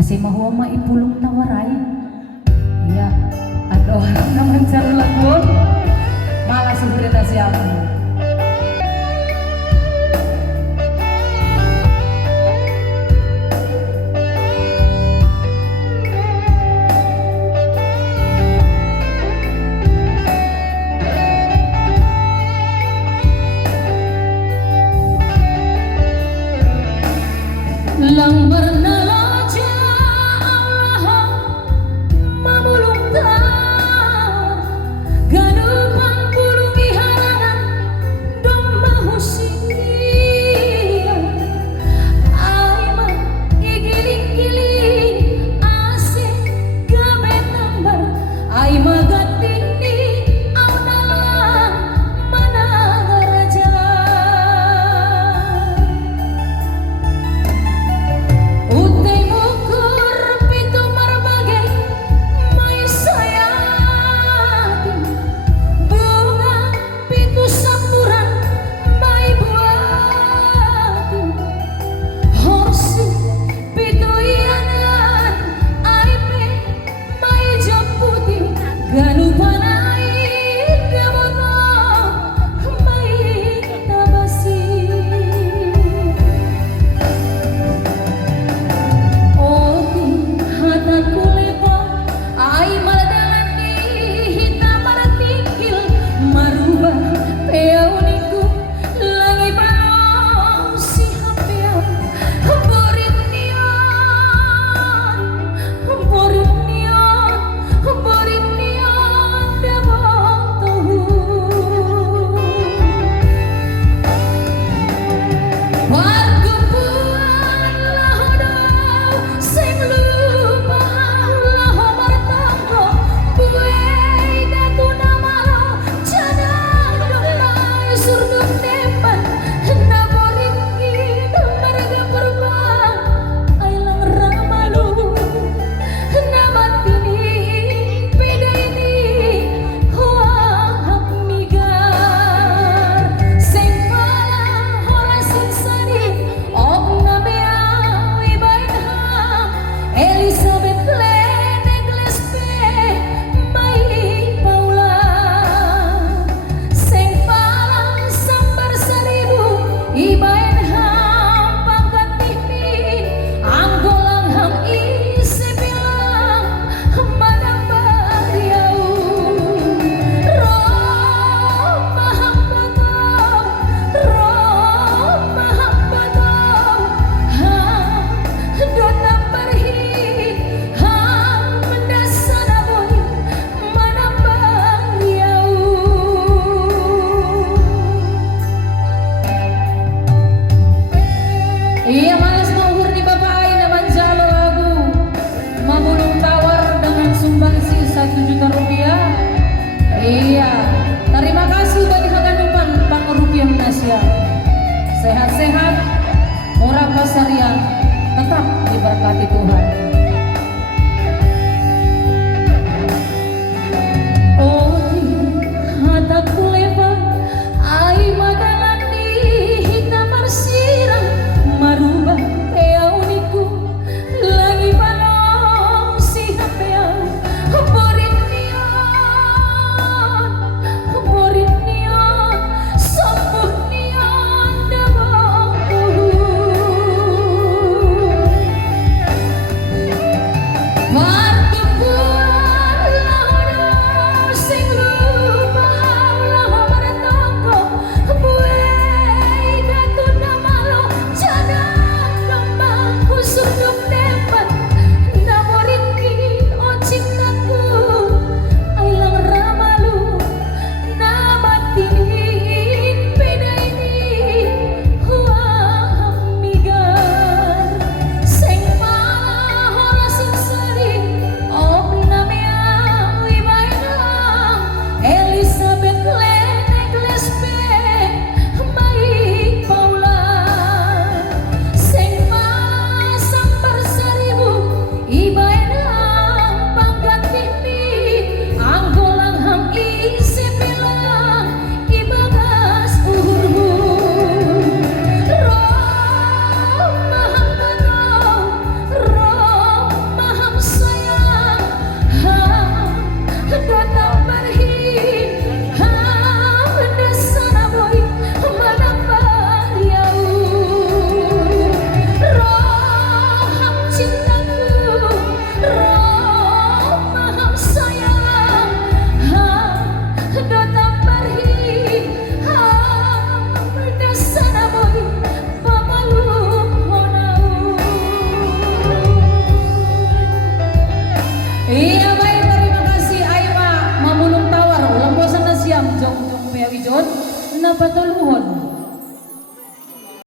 Asih mahuwa ma ipulong tawaray. Iya, aduh naman sa lagun. Malah sebenarnya siapa? Lang bernalaja Allah mamulung tawar ganupan bulung iharanan domba husia aima igiling-giling asih gabe tambar aima gatini audalang manaraja Iya malas mauhur di Bapak Aina Manjalo lagu Mamulung Tawar dengan sumbangsi 1 juta rupiah. Iya, terima kasih bagi Haganupan Bang Rupiah Nasya. Sehat-sehat, murah pasarian, tetap diberkati Tuhan. Oh, hataku lebar, ai magalani hitam bersirang marubah peauniku lagi balong si hapeau borin nion sembuh nion daboku patuluhon